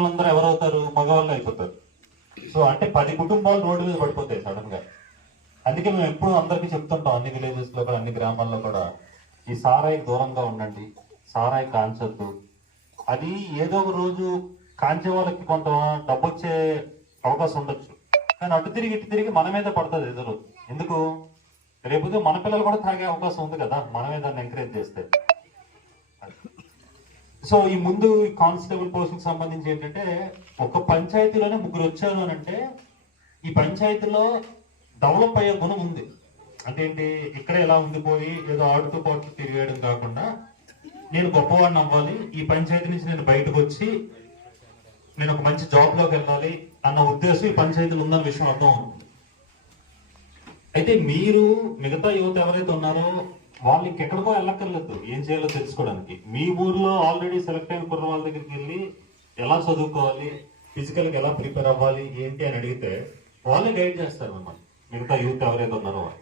అందరూ ఎవరవుతారు? మగవాళ్ళు అయిపోతారు. సో అంటే 10 కుటుంబాలు రోడ్డు మీద పడిపోతాయి సడన్ గా. అందుకే మేము ఎప్పుడు అందరికీ చెప్తుంటాం, అన్ని విలేజెస్ లో కూడా, అన్ని గ్రామాల్లో కూడా, ఈ సారాయికి దూరంగా ఉండండి, సారాయి కాంచొద్దు. అది ఏదో ఒక రోజు కాంచే వాళ్ళకి కొంత డబ్బు వచ్చే అవకాశం ఉండొచ్చు, కానీ అటు తిరిగి ఇటు తిరిగి మన మీద పడుతుంది ఎదురు. ఎందుకు? రేపు మన పిల్లలు కూడా తాగే అవకాశం ఉంది కదా, మనమే దాన్ని ఎంకరేజ్ చేస్తే. సో ఈ ముందు కానిస్టేబుల్ పోస్ట్ కి సంబంధించి ఏంటంటే, ఒక పంచాయతీలోనే 3 వచ్చారు అని అంటే ఈ పంచాయతీలో డెవలప్ అయ్యే గుణం ఉంది. అంటే ఏంటి, ఇక్కడ ఎలా ఉండిపోయి ఏదో ఆడుతూ పాడుతూ తిరిగేయడం కాకుండా, నేను గొప్పవాడిని అవ్వాలి, ఈ పంచాయతీ నుంచి నేను బయటకు వచ్చి నేను ఒక మంచి జాబ్ లోకి వెళ్ళాలి అన్న ఉద్దేశం ఈ పంచాయతీలో ఉందన్న విషయం అర్థం అవుతుంది. అయితే మీరు మిగతా యువత ఎవరైతే ఉన్నారో వాళ్ళు ఇంకెక్కడికో వెళ్ళక్కర్లేదు ఏం చేయాలో తెలుసుకోవడానికి. మీ ఊర్లో ఆల్రెడీ సెలెక్ట్ అయిన కుర్ర వాళ్ళ దగ్గరికి వెళ్ళి ఎలా చదువుకోవాలి, ఫిజికల్ గా ఎలా ప్రిపేర్ అవ్వాలి ఏంటి అని అడిగితే వాళ్ళే గైడ్ చేస్తారు మిమ్మల్ని, మిగతా యూత్ ఎవరైతే ఉన్నారో వాళ్ళు.